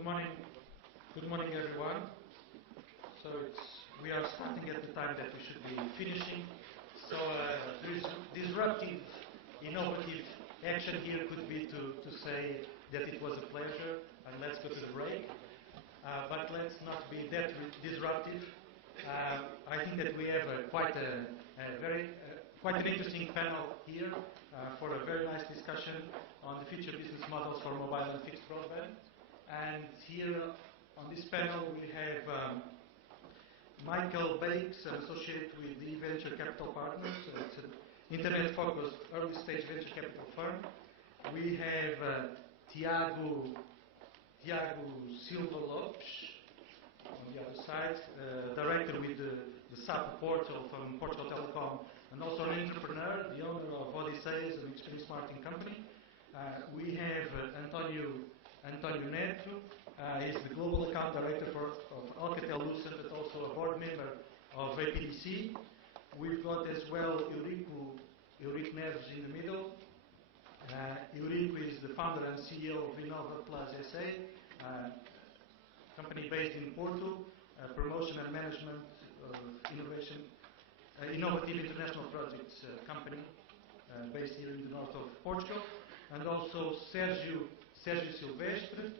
Good morning. Good morning, everyone. We are starting at the time that we should be finishing. There is disruptive, innovative action here could be to say that it was a pleasure and let's go to the break. But let's not be that disruptive. I think that we have quite an interesting panel here for a very nice discussion on the future business models for mobile and fixed broadband. And here on this panel we have Michael Bakes, an associate with the Venture Capital Partners. It's an internet-focused early-stage venture capital firm. We have Tiago Silva Lopes on the other side, director with the SAP portal from Portugal Telecom, and also an entrepreneur, the owner of Odysseus, an experience marketing company. We have António Neto. He's the global account director of Alcatel-Lucent, but also a board member of APDC. We've got as well Eurico Neves in the middle. Eurico is the founder and CEO of Innova Plus SA, company based in Porto, promotion and management of innovative international projects company based here in the north of Portugal. And also Sérgio Silvestre,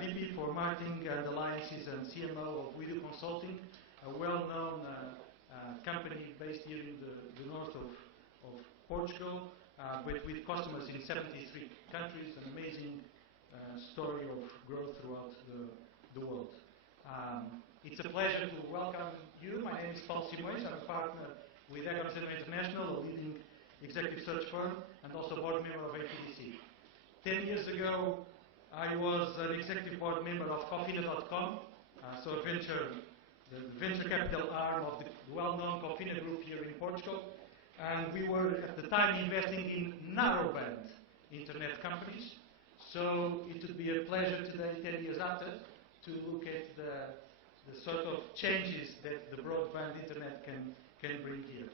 VP for Marketing and Alliances and CMO of Video Consulting, a well-known company based here in the north of Portugal, with customers in 73 countries, an amazing story of growth throughout the world. It's a pleasure to welcome you. My name is Paulo Simões. I'm a partner with Geração International, a leading executive search firm, and also board member of APDC. 10 years ago, I was an executive board member of Cofina.com, the venture capital arm of the well-known Cofina group here in Portugal. And we were at the time investing in narrowband internet companies. So it would be a pleasure today, 10 years after, to look at the sort of changes that the broadband internet can bring here.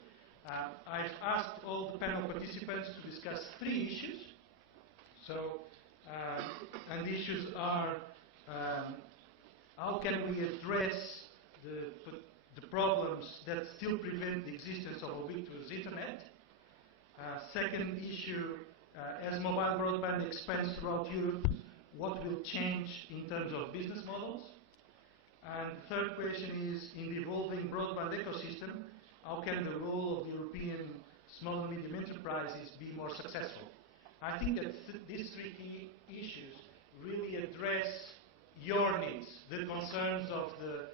I've asked all the panel participants to discuss 3 issues. And the issues are how can we address the problems that still prevent the existence of ubiquitous internet. Second issue, as mobile broadband expands throughout Europe, what will change in terms of business models? And the third question is, in the evolving broadband ecosystem, how can the role of European small and medium enterprises be more successful? I think that these 3 key issues really address your needs, the concerns of the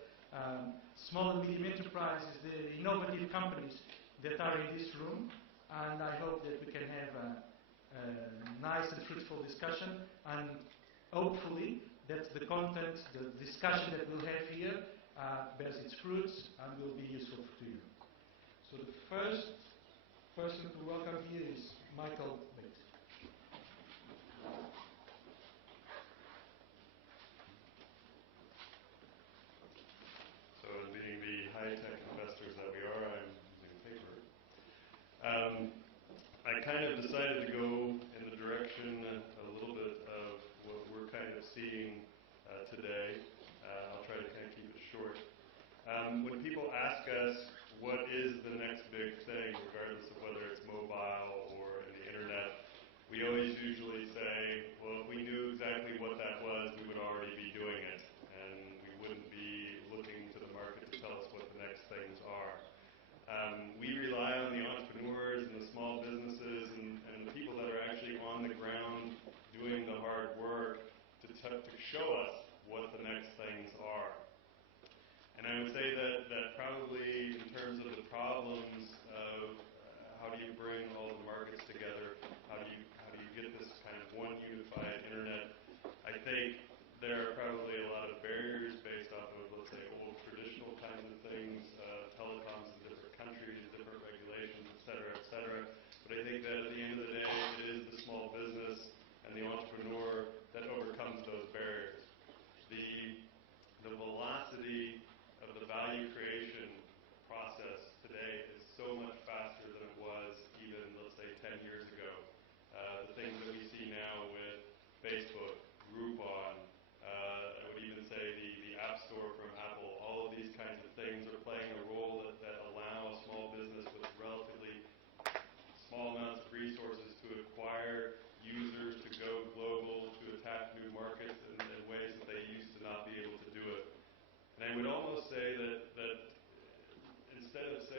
small and medium enterprises, the innovative companies that are in this room, and I hope that we can have a nice and fruitful discussion, and hopefully that the content, the discussion that we'll have here bears its fruits and will be useful to you. So the first person to welcome here is Michael Bakes. So, being the high-tech investors that we are, I'm using paper. I kind of decided to go in the direction a little bit of what we're kind of seeing today. I'll try to kind of keep it short. When people ask us what is the next big thing, regardless of whether it's mobile or in the internet, we always usually say, well, if we knew exactly what that was, we would already be doing it, and we wouldn't be looking to the market to tell us what the next things are. We rely on the entrepreneurs and the small businesses and the people that are actually on the ground doing the hard work to show us what the next things are. And I would say that probably in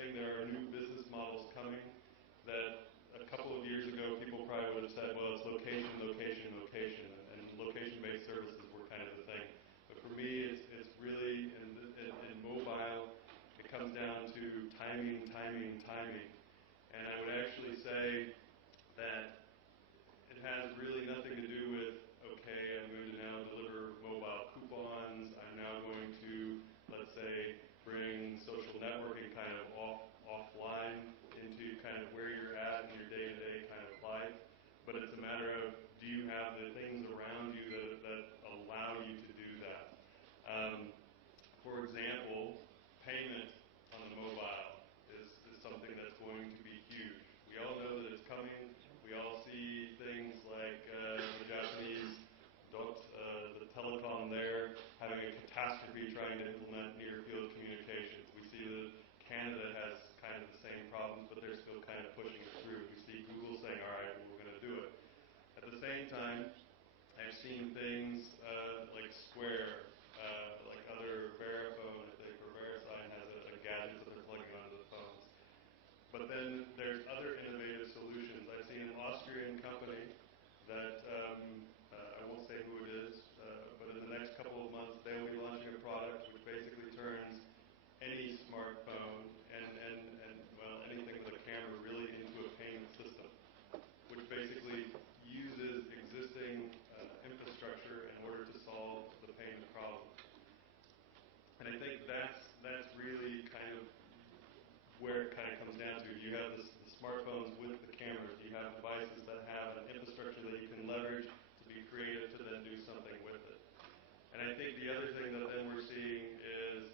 saying there are new business models coming that a couple of years ago people probably would have said, well, it's location, location, location, and location-based services were kind of the thing. But for me, it's really, in mobile, it comes down to timing, timing, timing. And I would actually say that it has really nothing to do with, okay, I'm going to now deliver mobile coupons, I'm now going to, let's say, bring social networking kind of offline into kind of where you're at in your day-to-day kind of life. But it's a matter of, do you have the things around you that allow you to do that? For example, payment on the mobile is something that's going to be huge. We all know that it's coming. We all see things like the Japanese, the telecom there, having a catastrophe trying to implement near-field communications. We see that Canada has kind of the same problems, but they're still kind of pushing it through. We see Google saying, all right, well, we're going to do it. At the same time, I've seen things like Square, like other Verifone, I think, or VeriSign has a gadget that they're plugging onto the phones. But then there's other innovative solutions. I've seen an Austrian company that, I won't say who it is, but in the next couple of months they'll be launching a product which basically turns any smartphone and well, anything with a camera really into a payment system, which basically uses existing infrastructure in order to solve the payment problem. And I think that's really kind of where it kind of comes down to. You have the smartphones with the cameras. You have devices that have an infrastructure that you can leverage to be creative to then do something with it. And I think the other thing that then we're seeing is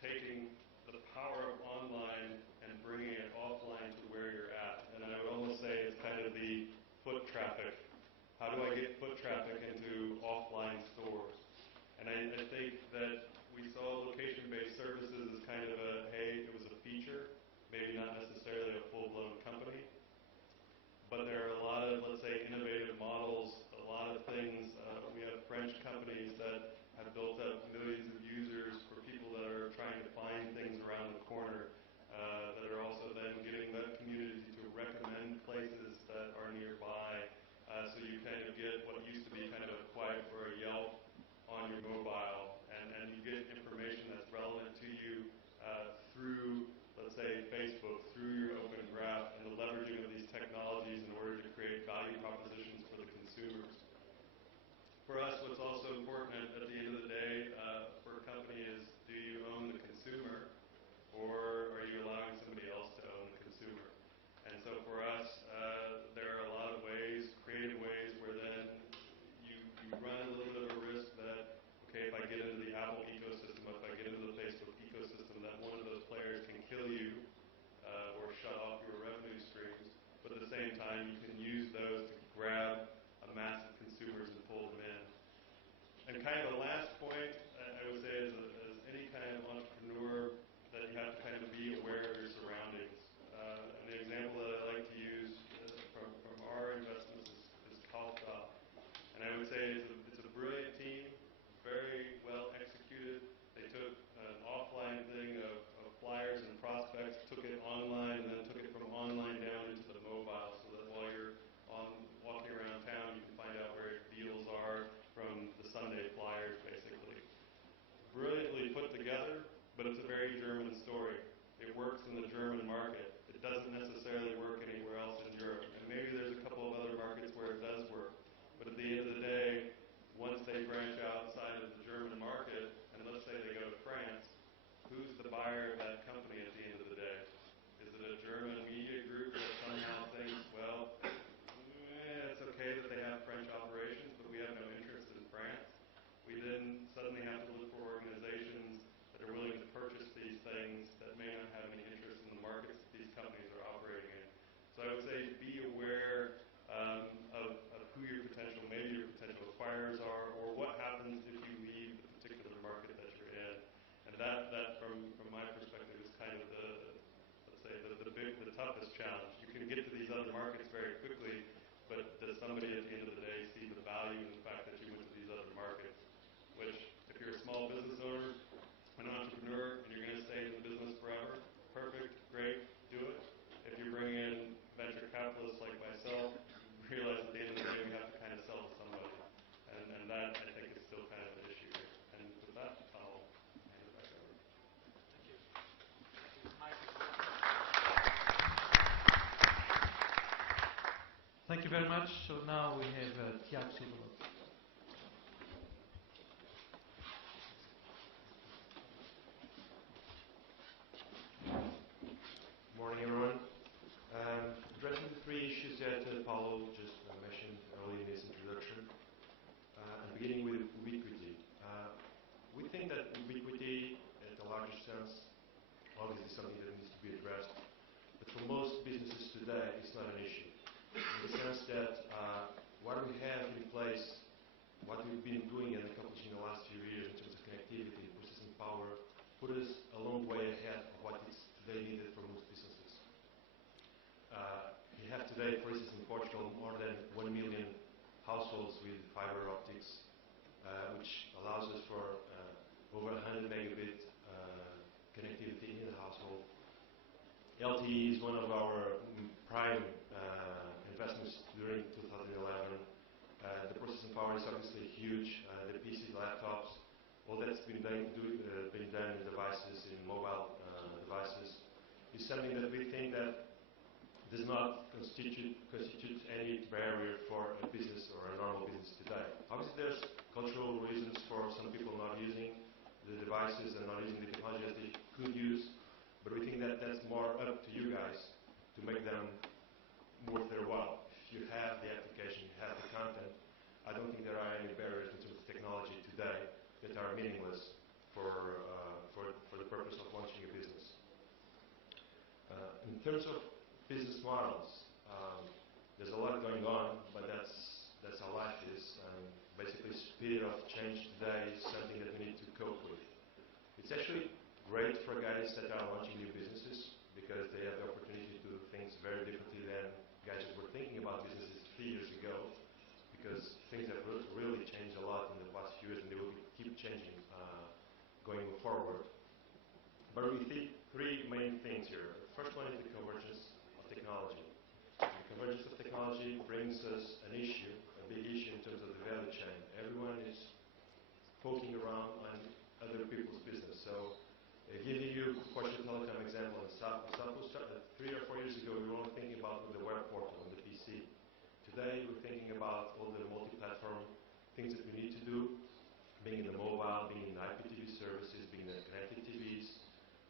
taking the power of online and bringing it offline to where you're at. And I would almost say it's kind of the foot traffic. How do I get foot traffic into offline stores? And I think that we saw location-based services as kind of a, hey, it was a feature, maybe not necessarily a full-blown company. But there are a lot of, let's say, innovative models, a lot of things. We have French companies that have built up millions of users for people that are trying to find things around the corner, that are also then getting that community to recommend places that are nearby. So you kind of get what used to be kind of a quiet or a Yelp on your mobile, and you get information that's relevant to you through, let's say, Facebook, through your open graph, and the leveraging of these technologies in order to create value propositions for the consumers. For us, what's also important at the end of the day for a company is, do you own the consumer, or are you allowing somebody else to own the consumer? And so for us, there are a lot of ways, creative ways, where then you run a little bit of a risk that, okay, if I get into the Apple ecosystem, if I get into the Facebook ecosystem, that one of those players can kill you or shut off your revenue streams. But at the same time, you can use those to grab a mass of consumers and pull them in. And kind of the last point, I would say, is as any kind of entrepreneur, that you have to kind of be aware of your surroundings. And the example that I like to use from our investments is Kalta. And I would say it's a brilliant team, very well executed. They took an offline thing of flyers and prospects, took it online, and then took it from online down into the mobile, so that while you're walking around town, you can find out where deals are from the Sunday flyers, basically. Brilliantly put together, but it's a very German story. It works in the German market. It doesn't necessarily work anywhere else in Europe. And maybe there's a couple of other markets where it does work. But at the end of the day, once they branch outside of the German market, and let's say they go to France, who's the buyer of that company at the end of the day? Is it a German media group that somehow thinks, well, it's okay that they have French operations, but we have no interest in France? We then suddenly have to look for organizations that are willing to purchase these things that may not have any interest in the markets that these companies are operating in. So I would say be aware of who your potential acquirers are, or what happens if you leave the particular market that you're in. And that from my perspective, is kind of the toughest challenge. You can get to these other markets very quickly, but does somebody at the end of the day see the value in the fact that you went to these other markets? Which, if you're a small business owner, an entrepreneur, and you're going to stay in the business forever, very much. So now we have Tiago Silva. Morning, everyone. Addressing the three issues that Paulo just mentioned early in his introduction, and beginning with ubiquity. We think that ubiquity, at a larger sense, obviously is something that needs to be addressed, but for most businesses today, it's not an issue. In the sense that what we have in place, what we've been doing and accomplishing in the last few years in terms of connectivity, processing power, put us a long way ahead of what is today needed for most businesses. We have today, for instance, in Portugal, more than 1 million households with fiber optics, which allows us for over 100 megabit connectivity in the household. LTE is one of our prime investments during 2011. The processing power is obviously huge. The PCs, laptops, all that's been done in devices, in mobile devices, is something that we think that does not constitute any barrier for a business or a normal business today. Obviously, there's cultural reasons for some people not using the devices and not using the technology as they could use, but we think that that's more up to you guys to make them worth their while. If you have the application, you have the content, I don't think there are any barriers in terms of technology today that are meaningless for the purpose of launching a business. In terms of business models, there's a lot going on, but that's how life is. Basically, speed of change today is something that we need to cope with. It's actually great for guys that are launching new businesses because they have the opportunity to do things very differently than guys that were thinking about businesses 3 years ago, because things have really changed a lot in the past few years, and they will keep changing going forward. But we see three main things here. The first one is the convergence of technology. The convergence of technology brings us an issue, a big issue in terms of the value chain. Everyone is poking around on other people's business. So, giving you a Portugal Telecom example in Sapo. 3 or 4 years ago, we were only thinking about the web portal on the PC. Today, we're thinking about all the multi-platform things that we need to do, being in the mobile, being in IPTV services, being in the connected TVs,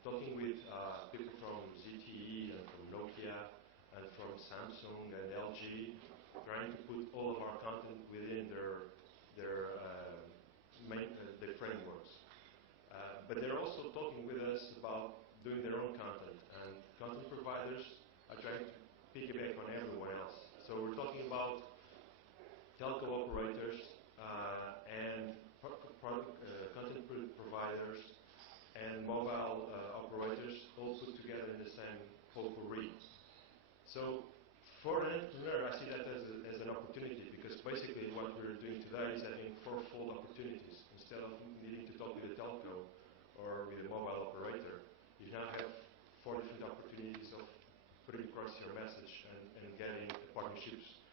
talking with people from ZTE and from Nokia and from Samsung and LG, trying to put all of our content within their frameworks. But they're also talking with us about doing their own content, and content providers are trying to piggyback on everyone else. So we're talking about telco operators and content providers and mobile operators all put together in the same potpourri. So for an entrepreneur, I see that as an opportunity, because basically what we're doing today is having fourfold opportunities. Instead of needing to talk with a telco or with a mobile operator, you now have 4 different opportunities of putting across your message and getting partnerships,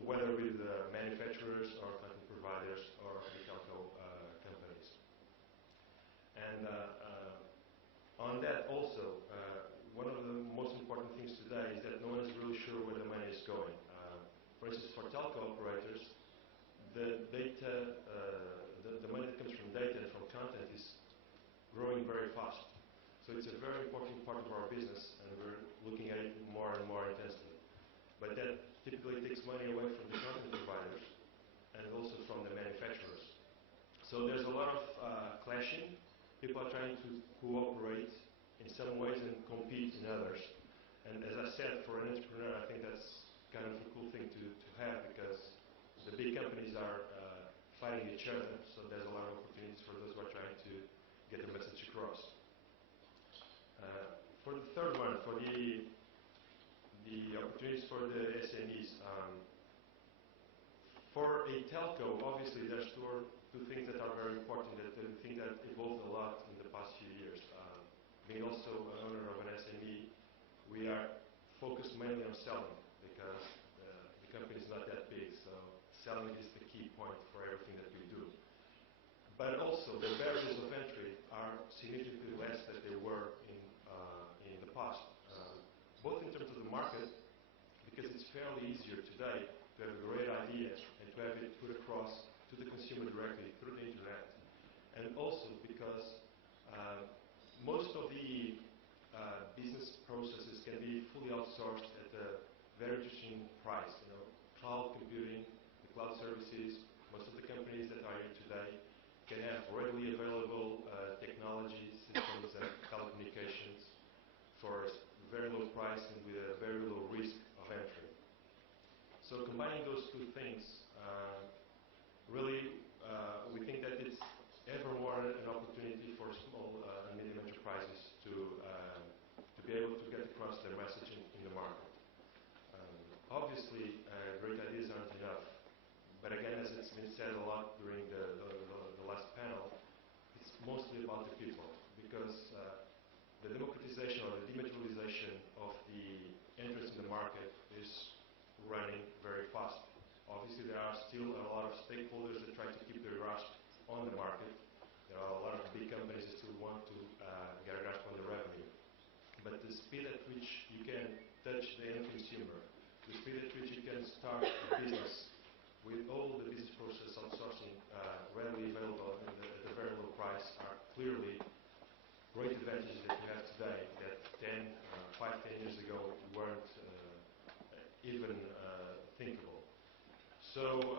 whether with manufacturers or content providers or the telco companies. And on that also, one of the most important things today is that no one is really sure where the money is going. For instance, for telco operators, the data, the money that comes from data and from content is growing very fast. So it's a very important part of our business, and we're looking at it more and more intensely. But that typically takes money away from the content providers and also from the manufacturers. So there's a lot of clashing. People are trying to cooperate in some ways and compete in others. And as I said, for an entrepreneur, I think that's kind of a cool thing to have, because the big companies are fighting each other, so there's a lot of opportunities for those who are trying to get the message across. For the third one, for the opportunities for the SMEs, for a telco, obviously there's two things that are very important, that I think that evolved a lot in the past few years. Being also an owner of an SME, we are focused mainly on selling, because the company is not that big, so selling is the key point for everything that we do. But also, the barriers of entry are significantly less than they were in the past, both in terms of the market, because it's fairly easier today to have a great idea and to have it put across to the consumer directly through the internet. And also because most of the business processes can be fully outsourced at a very interesting price. You know, cloud computing, the cloud services, most of the companies that are here today can have readily available technology systems and telecommunications for a very low price and with a very low risk of entry. So combining those two things, really we think that it's ever more an opportunity for small and medium enterprises to be able to get across their message in the market. Obviously, great ideas aren't enough, but again, as it's been said a lot during the last panel, it's mostly about the people, because the democratization or the dematerialization of the entrance in the market is running very fast. Obviously, there are still a lot of stakeholders that try to keep their grasp on the market. There are a lot of big companies that still want to get a grasp on the revenue. But the speed at which you can touch the end consumer, the speed at which you can start a business with all the business process outsourcing readily available and at a very low price are clearly great advantages that you have today that 5-10 years ago weren't even thinkable. So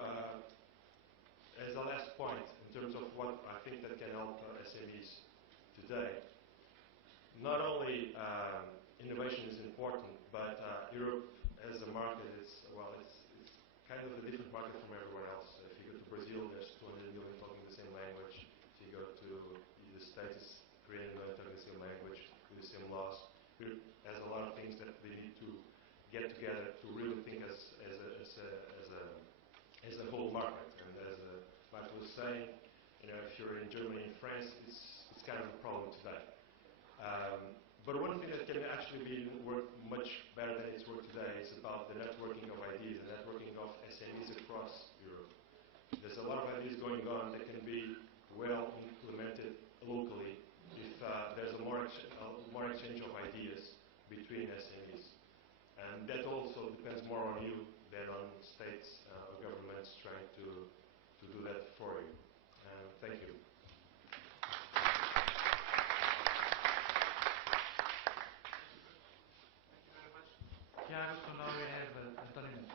as a last point, in terms of what I think that can help SMEs today, not only innovation is important, but Europe as a market is, well, it's kind of a different market from everywhere else. If you go to Brazil, there's 200 million talking the same language. If you go to the States, 300 million talking the same language, with the same laws. Europe has a lot of things that we need to get together to really think as a whole market. And as Michael was saying, you know, if you're in Germany and France, it's kind of a problem today. But one thing that can actually work much better than it's worked today is about the networking of ideas, the networking of SMEs across Europe. There's a lot of ideas going on that can be well implemented locally if there's a more exchange of ideas between SMEs. And that also depends more on you than on states or governments trying to do that for you. Thank you. Yeah, so now we have Antonio.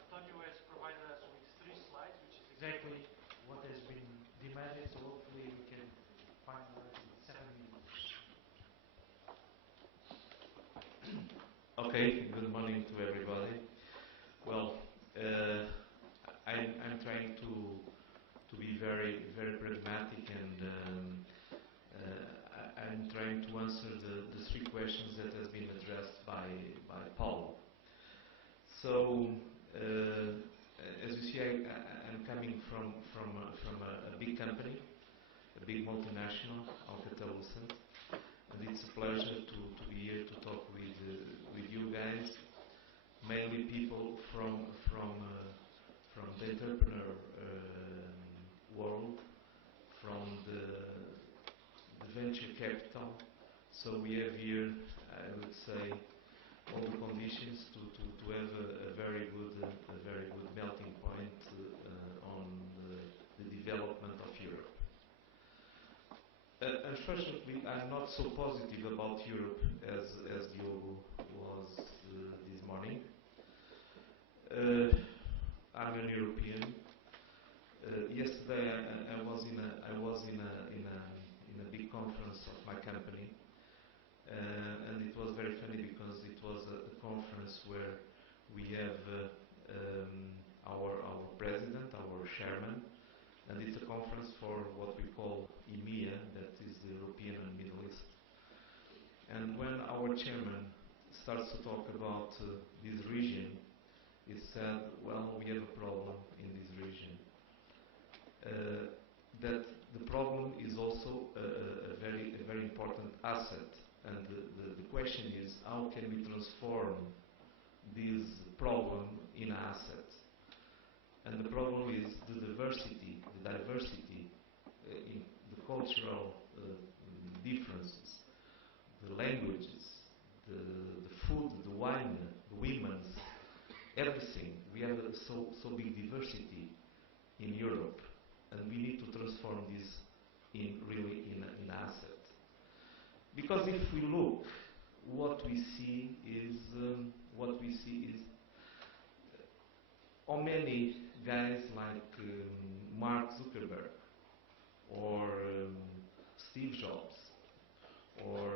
Antonio has provided us with 3 slides, which is Exactly what has been demanded, so hopefully we can finalize in 7 minutes. Okay, good morning to everybody. Well, I'm trying to be very pragmatic, and I'm trying to answer the 3 questions that has been addressed by Paul. So, as you see, I'm coming from a big company, a big multinational, Alcatel-Lucent, and it's a pleasure to be here to talk with you guys, mainly people from the entrepreneur world, from the venture capital. So we have here, I would say, all the conditions to have a very good melting point on the development of Europe. Unfortunately, I'm not so positive about Europe as Diogo was this morning. I'm an European. Yesterday I was in a big conference of my company. And it was very funny because it was a conference where we have our president, our chairman, and it's a conference for what we call EMEA, that is the European and Middle East. And when our chairman starts to talk about this region, it said, well, we have a problem in this region. That the problem is also a how can we transform this problem in asset. And the problem is the diversity in the cultural differences, the languages, the food, the wine, the women's, everything. We have so big diversity in Europe, and we need to transform this in asset. Because if we look, what we see is how many guys like Mark Zuckerberg or Steve Jobs or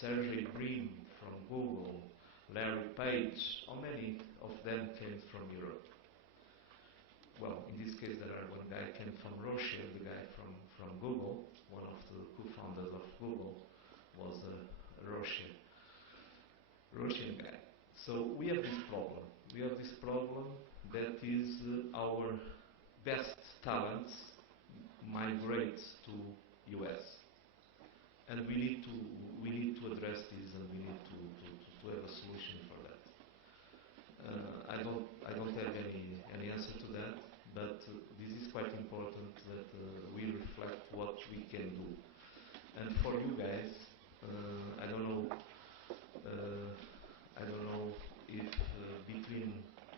Sergey Brin from Google, Larry Page, how many of them came from Europe? Well, in this case, there are one guy came from Russia, the guy from Google, one of the co-founders of Google was a Russian guy. So we have this problem. We have this problem that is our best talents migrate to US, and we need to address this, and we need to have a solution for that. I don't have any answer to that, but this is quite important that we reflect what we can do. And for you guys, I don't know if between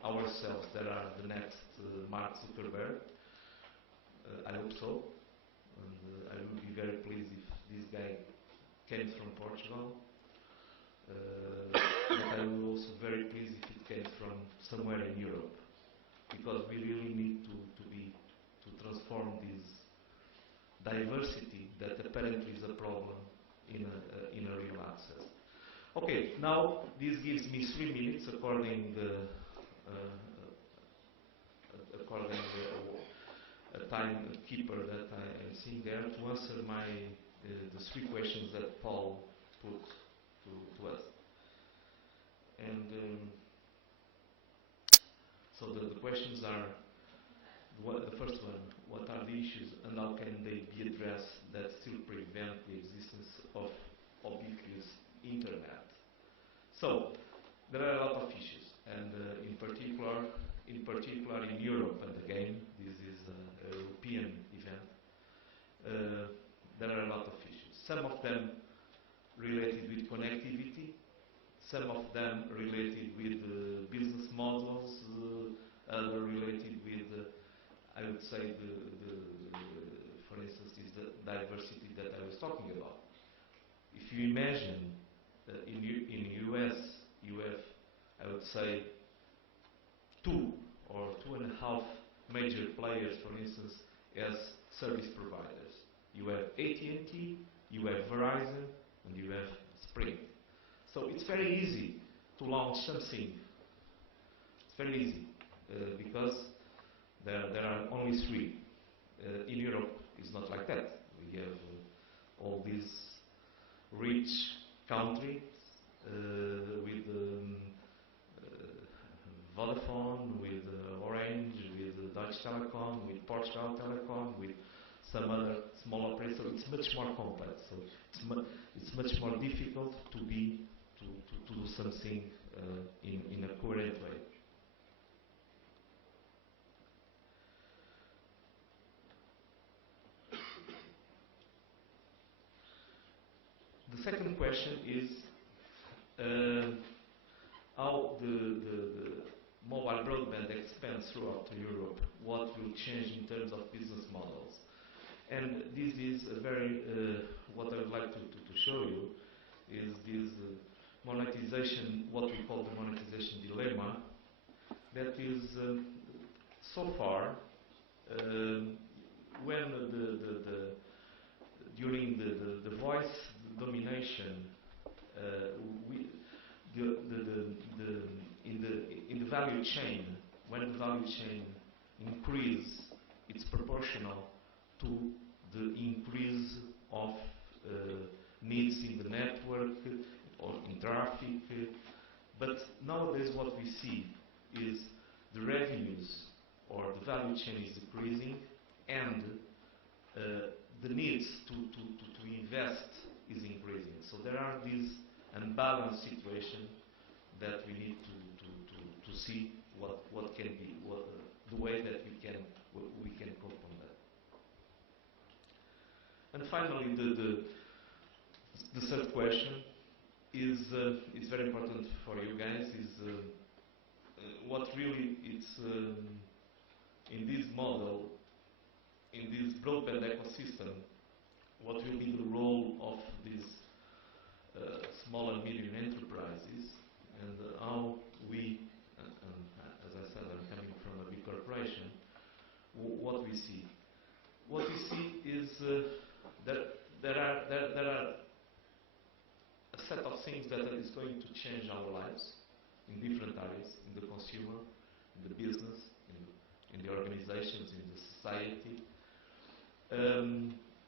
ourselves there are the next Mark Zuckerberg. I hope so, and I would be very pleased if this guy came from Portugal. But I would also very pleased if it came from somewhere in Europe, because we really need to transform this diversity that apparently is a problem in a real access. Okay, now this gives me 3 minutes according a timekeeper that I am seeing there to answer the 3 questions that Paul put to us. And so the questions are, the first one, what are the issues and how can they be addressed that still prevent the existence of ubiquitous internet? So there are a lot of issues, and in particular in Europe, and again this is a European event, there are a lot of issues. Some of them related with connectivity, some of them related with business models, other related with I would say for instance, is the diversity that I was talking about. If you imagine in US you have, I would say, 2 or 2.5 major players, for instance, as service providers. You have AT&T, you have Verizon, and you have Sprint. So it's very easy to launch something. It's very easy because there are only 3. In Europe, it's not like that. We have all these rich countries with Vodafone, with Orange, with Deutsche Telekom, with Portugal Telecom, with some other small operators. So it's much more complex. So it's much more difficult to do something in a coherent way. The second question is how the mobile broadband expands throughout Europe. What will change in terms of business models? And this is a very, what I would like to show you is this monetization, what we call the monetization dilemma, that is so far, when during the voice domination, in the value chain, when the value chain increase, it's proportional to the increase of needs in the network or in traffic. But nowadays what we see is the revenues or the value chain is decreasing, and the needs to invest is increasing. So there are these and balanced situation that we need to see what can be, the way that we can cope on that. And finally, the third question is very important for you guys, is what really it's in this model, in this broadband ecosystem, what will be the role of these small and medium enterprises, and how we, as I said, I'm coming from a big corporation, what we see. What we see is that there are a set of things that is going to change our lives in different areas, in the consumer, in the business, in the organizations, in the society.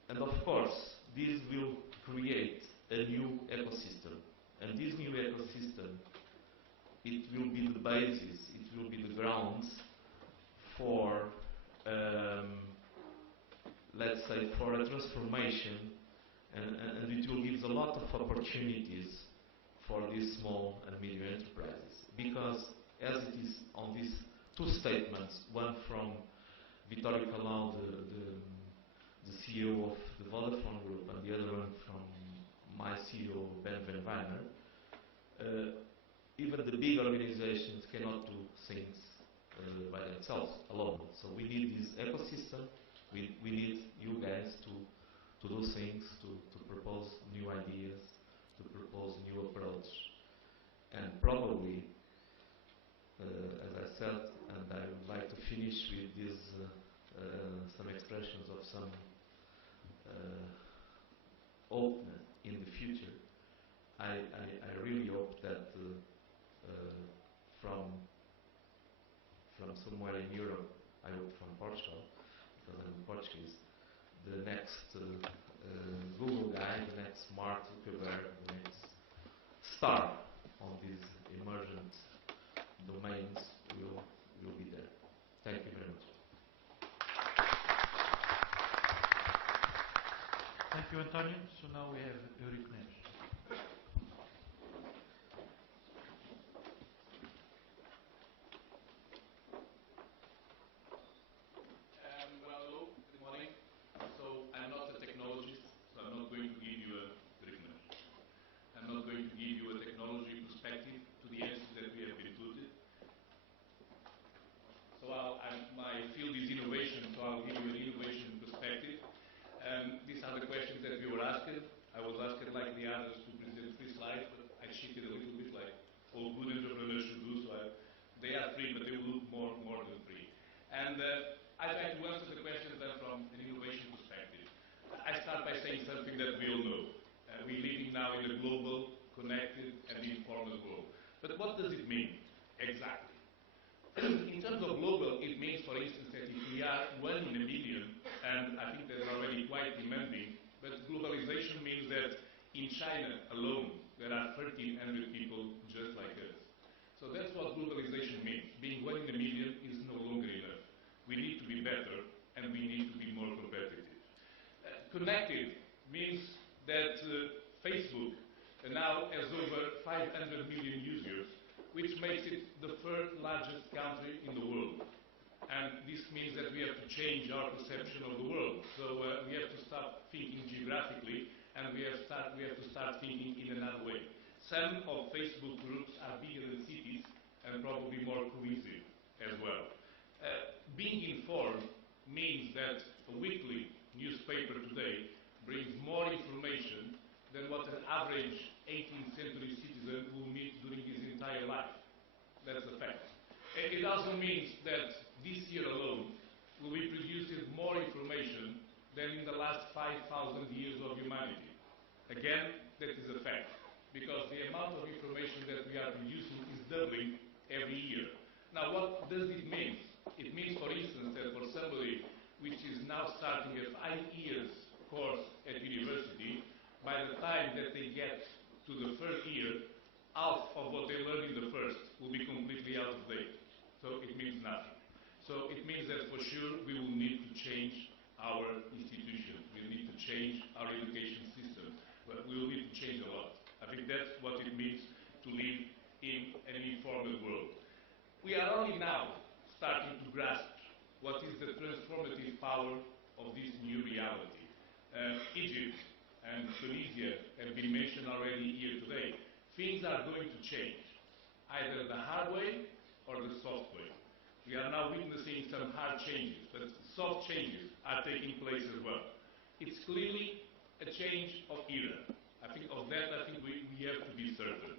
And of course, this will create a new ecosystem. And this new ecosystem, it will be the basis, it will be the grounds for, let's say, for a transformation, and it will give a lot of opportunities for these small and medium enterprises. Because as it is on these two statements, one from Vittorio Calao, the CEO of the Vodafone Group, and the other one from my CEO, Ben Van Weiner, even the big organizations cannot do things by themselves, alone. So we need this ecosystem, we need you guys to do things, to propose new ideas, to propose new approach. And probably, as I said, and I would like to finish with this, some expressions of some hope in the future. I really hope that from somewhere in Europe, I hope from Portugal, because I'm Portuguese, the next Google guy, the next Mark Zuckerberg, the next star on these emergent domains will be there. Thank you very much. Thank you, Antonio. So now we have Eurico Neves. Well, hello, good morning. So I'm not a technologist, so I'm not going to give you a recommendation. I'm not going to give you a technology perspective to the answers that we have been put. So my field is innovation, so I'll give you an innovation perspective. These are the questions that we were asked. I was asked, like the others, to present 3 slides, but I cheated a little bit, like all good entrepreneurs should do. So they are 3, but they will look more than 3. And I try to answer the questions then from an innovation perspective. I start by saying something that we all know. We're living now in a global, connected, and informed world. But what does it mean exactly? In terms of global, it means, for instance, that if we are 1 in a million, and I think that's already quite demanding, but globalization means that in China alone, there are 1,300 people just like us. So that's what globalization means. Being 1 in a million is no longer enough. We need to be better, and we need to be more competitive. Connected means that Facebook now has over 500 million users, which makes it the 3rd largest country in the world. And this means that we have to change our perception of the world. So we have to stop thinking geographically, and we have to start thinking in another way. Some of Facebook groups are bigger than cities, and probably more cohesive as well. Being informed means that a weekly newspaper today brings more information than what an average 18th century citizen will need during his entire life. That's the fact. It also means that this year alone we produced more information than in the last 5,000 years of humanity. Again, that is a fact, because the amount of information that we are producing is doubling every year. Now, what does it mean? It means, for instance, that for somebody which is now starting a 5 years course at university, by the time that they get to the 3rd year, half of what they learned in the first will be completely out of date. So it means nothing. So it means that for sure we will need to change our institutions. We will need to change our education system. But we will need to change a lot. I think that's what it means to live in an informal world. We are only now starting to grasp what is the transformative power of this new reality. Egypt and Tunisia have been mentioned already here today. Things are going to change, either the hard way or the soft way. We are now witnessing some hard changes, but soft changes are taking place as well. It's clearly a change of era. I think we have to be certain.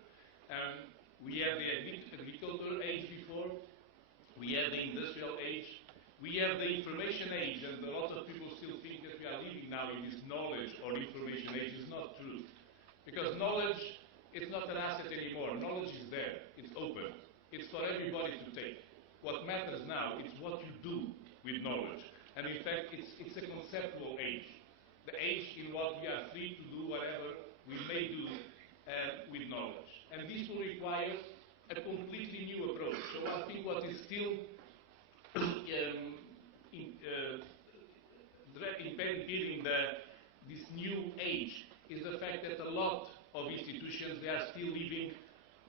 We had the agricultural age before, we had the industrial age, we have the information age, and a lot of people still think that we are living now in this knowledge or information age. It's not true. Because knowledge is not an asset anymore. Knowledge is there. It's open. It's for everybody to take. What matters now is what you do with knowledge. And in fact, it's a conceptual age. The age in what we are free to do whatever we may do with knowledge. And this will require a completely new approach. So I think what is still impeding this new age is the fact that a lot of institutions, they are still living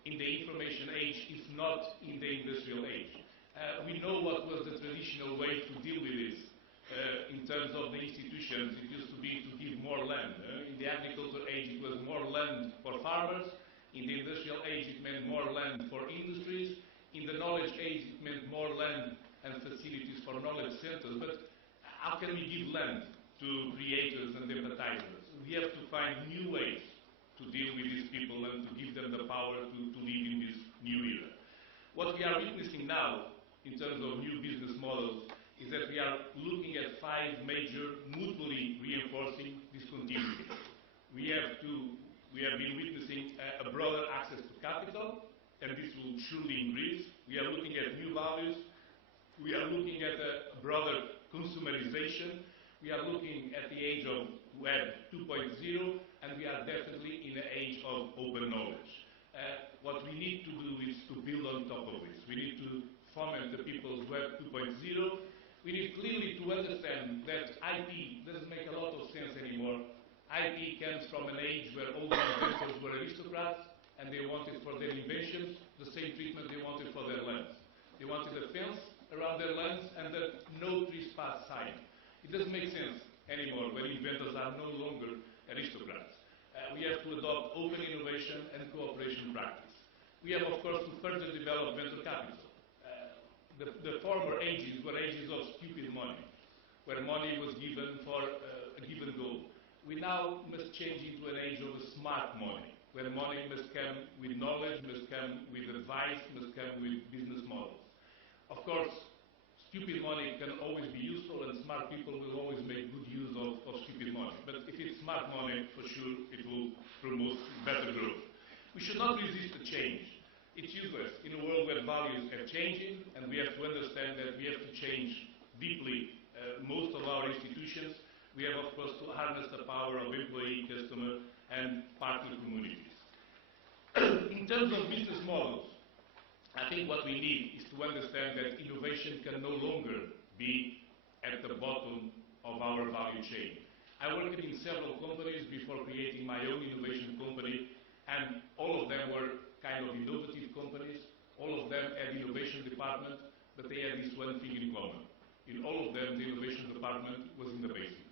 in the information age, if not in the industrial age. We know what was the traditional way to deal with this. In terms of the institutions, it used to be to give more land. In the agricultural age, it was more land for farmers. In the industrial age, it meant more land for industries. In the knowledge age, it meant more land and facilities for knowledge centers. But how can we give land to creators and advertisers? We have to find new ways to deal with these people and to give them the power to live in this new era. What we are witnessing now, in terms of new business models, is that we are looking at 5 major mutually reinforcing discontinuities. We have been witnessing a broader access to capital, and this will surely increase. We are looking at new values. We are looking at a broader consumerization. We are looking at the age of Web 2.0, and we are definitely in the age of open knowledge. What we need to do is to build on top of this. We need to foment the people's Web 2.0. We need clearly to understand that IP doesn't make a lot of sense anymore. IP comes from an age where all the inventors were aristocrats, and they wanted for their inventions the same treatment they wanted for their lands. They wanted a fence around their lands and a no trespass sign. It doesn't make sense anymore when inventors are no longer aristocrats. We have to adopt open innovation and cooperation practice. We have, of course, to further develop venture capital. The former ages were ages of stupid money, where money was given for a given goal. We now must change into an age of smart money, where money must come with knowledge, must come with advice, must come with business models. Of course, stupid money can always be useful, and smart people will always make good use of stupid money. But if it's smart money, for sure, it will promote better growth. We should not resist the change. It's useless in a world where values are changing, and we have to understand that we have to change deeply most of our institutions. We have, of course, to harness the power of employee, customer, and partner communities. In terms of business models, I think what we need is to understand that innovation can no longer be at the bottom of our value chain. I worked in several companies before creating my own innovation company, and all of them were kind of innovative companies. All of them had innovation department, but they had this one thing in common. In all of them, the innovation department was in the basement.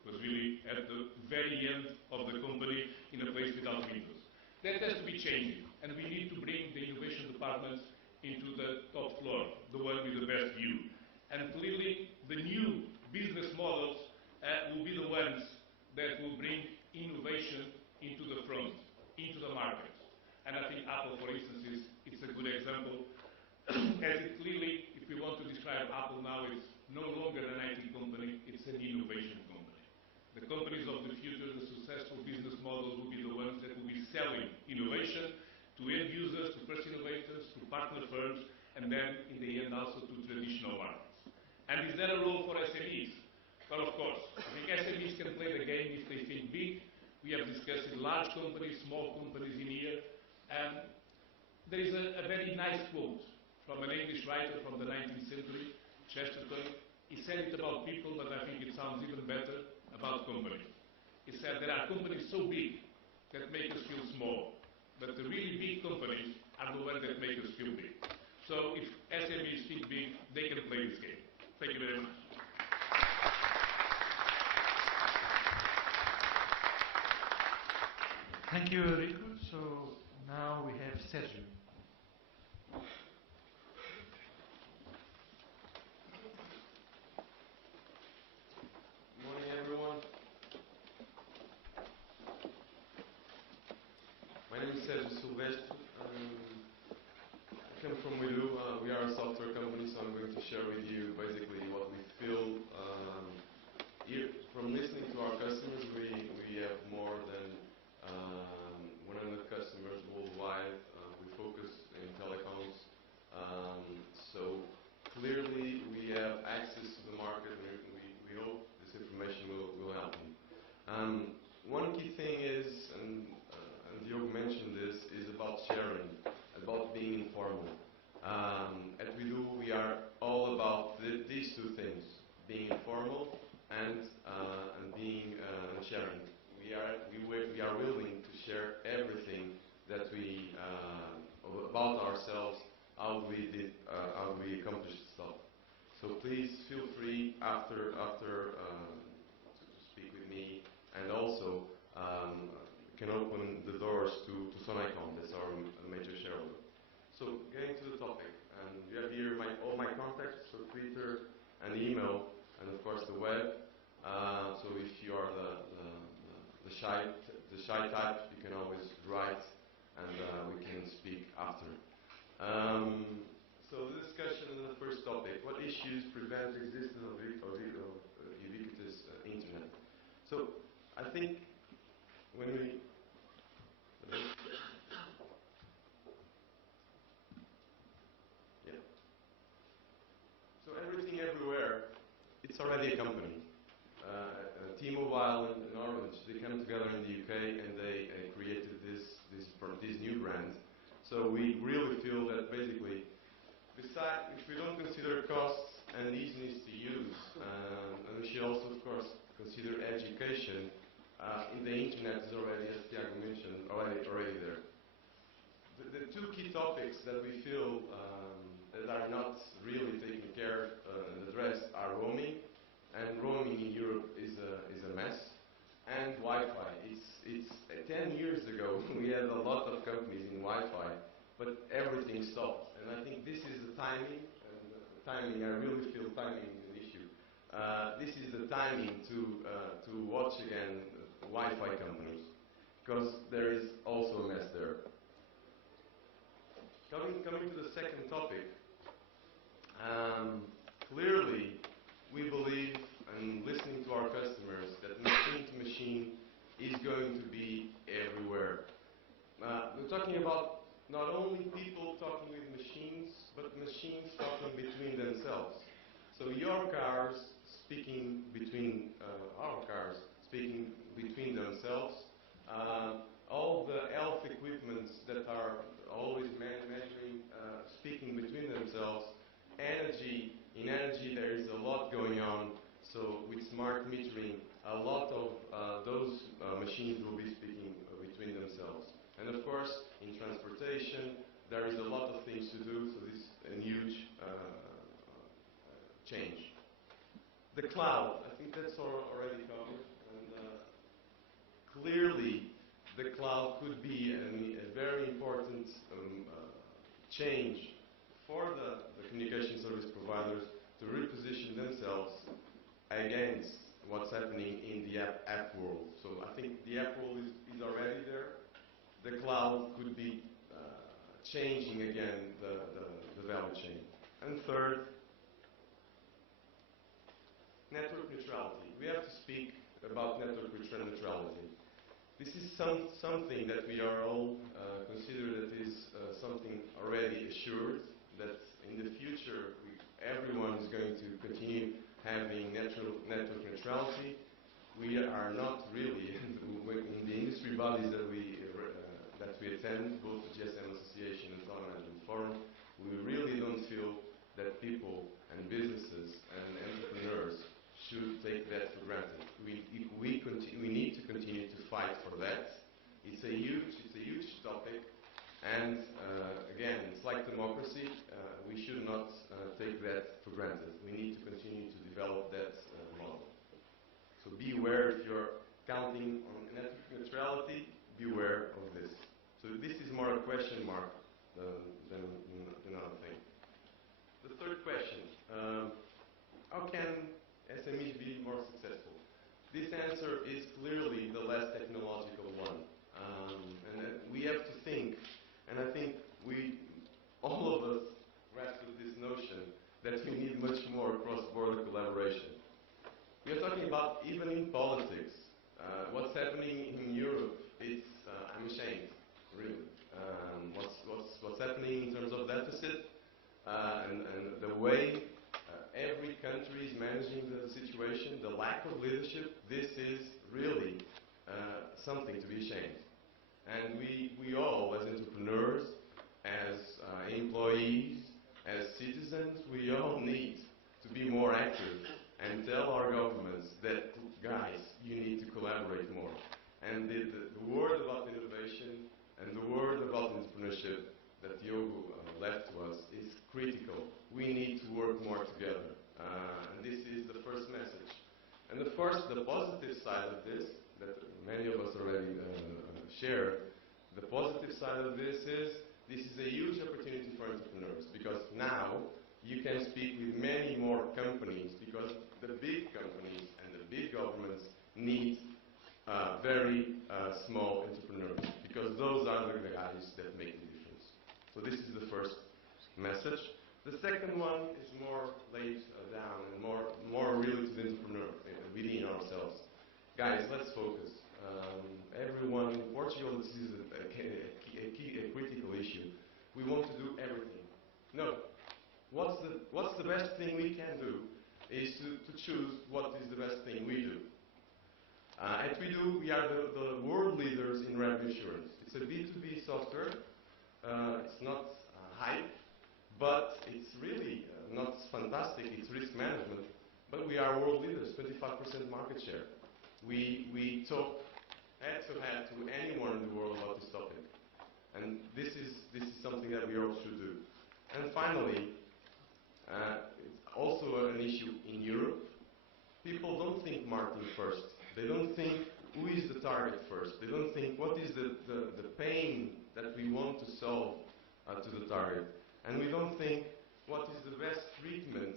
It was really at the very end of the company in a place without windows. That has to be changing, and we need to bring the innovation departments into the top floor, the one with the best view. And clearly, the new business models will be the ones that will bring innovation into the front, into the market. And I think Apple, for instance, it's a good example. As it clearly, if we want to describe Apple now, it's no longer an IT company, it's an innovation company. The companies of the future, the successful business models will be the ones that will be selling innovation to end users, to first innovators, to partner firms, and then, in the end, also to traditional markets. And is there a role for SMEs? Well, of course. I think SMEs can play the game if they think big. We have discussed large companies, small companies in here. There is a very nice quote from an English writer from the 19th century, Chesterton. He said it about people, but I think it sounds even better about companies. He said there are companies so big that make us feel small. But the really big companies are the ones that make us feel big. So if SMEs feel big, they can play this game. Thank you very much. Thank you, Rico. So now we have Sergio. Good morning, everyone. My name is Sergio Silvestre. I come from Miru. We are a software company, so I'm going to share with you basically what we feel. From listening to our customers, we have more than 100 customers worldwide. We focus in telecoms. So clearly we have access to the market, and we hope this information will help you. One key thing is, and Diogo mentioned this, is about sharing, about being informal. At WeDo, we are all about these two things, being informal and being sharing. We are willing to share everything that we about ourselves, how we accomplished stuff. So please feel free after to speak with me, and also can open the doors to Sonicom, that's our major shareholder. So getting to the topic, and you have here all my contacts, so Twitter and email, and of course the web. So if you are the shy type, you can always write, and we can speak after. So the discussion on the first topic: what issues prevent the existence of ubiquitous internet? So I think when we So everything everywhere, it's already a company. T-Mobile and Orange, they came together in the UK and they created this new brand. So we really feel that basically, besides, if we don't consider costs and easiness to use, and we should also, of course, consider education, in the internet is already, as Tiago mentioned, already there. The two key topics that we feel that are not really taken care and addressed are roaming, and roaming in Europe is a mess, and Wi-Fi. It's 10 years ago we had a lot of companies in Wi-Fi, but everything stopped, and I think this is the timing. And I really feel timing is an issue. This is the timing to watch again Wi-Fi companies, because there is also a mess there. Coming to the second topic, clearly we believe, and listening to our customers, that machine to machine is going to be everywhere. We're talking about not only people talking with machines, but machines talking between themselves. So your cars speaking between our cars, speaking between themselves. All the health equipments that are always measuring, speaking between themselves. In energy there is a lot going on. So with smart metering, a lot of those machines will be speaking between themselves. And of course, in transportation, there is a lot of things to do, so this is a huge change. The cloud, I think that's already covered. And clearly, the cloud could be a very important change for the communication service providers to reposition themselves against what's happening in the app world. So I think the app world is already there. The cloud could be changing again the value chain. And third, network neutrality. We have to speak about network neutrality. This is something that we are all consider that is something already assured, that in the future everyone is going to continue having network neutrality. We are not really, in the industry bodies that we attend, both the GSM Association and Talent Management Forum, we really don't feel that people and businesses and entrepreneurs should take that for granted. We need to continue to fight for that It's a huge topic, and again, it's like democracy. We should not take that for granted. We need to continue to develop that model. So be aware if you're counting on network neutrality, beware of this. So this is more a question mark than another thing. The third question, how can SMEs be more successful? This answer is clearly the less technological one. And we have to think, and I think all of us grasp with this notion that we need much more cross-border collaboration. We are talking about even in politics. What's happening in Europe, I'm ashamed, really. What's happening in terms of deficit and the way every country is managing the situation, the lack of leadership, this is really something to be ashamed. And we all, as entrepreneurs, as employees, as citizens, we all need to be more active and tell our governments that, guys, you need to collaborate more. And the word about innovation and the word about entrepreneurship that Diogo left to us is critical. We need to work more together. And this is the first message. And the positive side of this, that many of us already shared, the positive side of this is a huge opportunity for entrepreneurs, because now you can speak with many more companies, because the big companies and the big governments need very small entrepreneurs, because those are the guys that make the difference. So this is the first message. The second one is more laid down and more really to the entrepreneur within ourselves. Guys, let's focus. Everyone in Portugal, this is a critical issue. We want to do everything. No. What's the best thing we can do is to choose what is the best thing we do. At we are the world leaders in revenue assurance. It's a B2B software. It's not hype, but it's really not fantastic. It's risk management. But we are world leaders, 25% market share. We talk head to anyone in the world about this topic. And this is something that we all should do. And finally, it's also an issue in Europe. People don't think marketing first. They don't think who is the target first. They don't think what is the pain that we want to solve to the target. And we don't think what is the best treatment,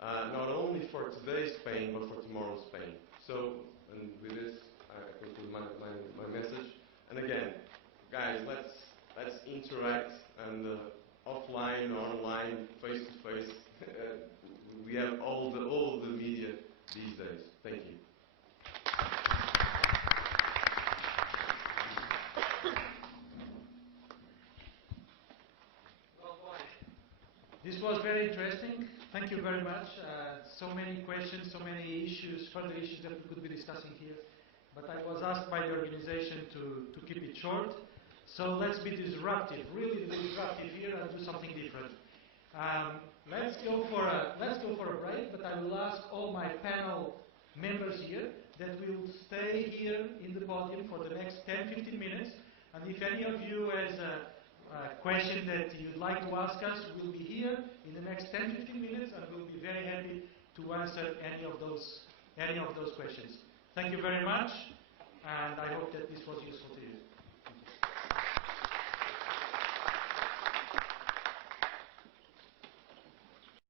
not only for today's pain, but for tomorrow's pain. So, and with this, I conclude my message. And again, guys, let's interact, and offline, online, face to face. We have all the media these days. Thank you. This was very interesting. Thank you very much. So many questions, so many issues, further issues that we could be discussing here. But I was asked by the organization to keep it short. So let's be disruptive, really disruptive here, and do something different. Let's go for a break, but I will ask all my panel members here that will stay here in the podium for the next 10-15 minutes. And if any of you has a question that you'd like to ask us, we'll be here in the next 10-15 minutes, and we'll be very happy to answer any of those questions. Thank you very much, and I hope that this was useful to you.